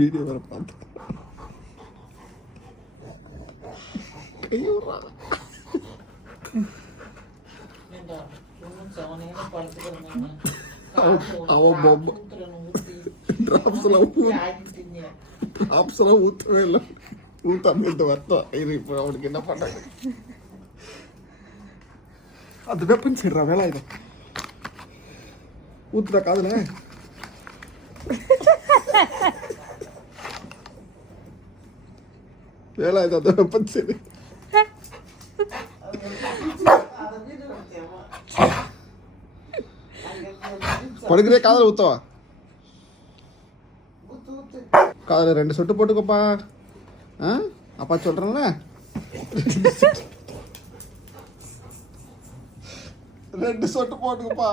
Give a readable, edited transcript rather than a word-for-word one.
video வர பார்த்து அவன் பொம்மை ட்ராப்ஸ்லாம் ஊற்றவே இல்லை ஊற்றாம இந்த வருத்தம் இது இப்போ அவனுக்கு என்ன பண்ணாங்க அது வெப்பன் செய்யறா வேலை இது ஊத்துறா காதுல வேலை இது அந்த வெப்பன் சரி படுக்கிறே காதல ஊத்தவா காதல 2 சொட்டு போட்டுக்கோப்பா அப்பா சொல்றேன்ல 2 சொட்டு போட்டுக்கோப்பா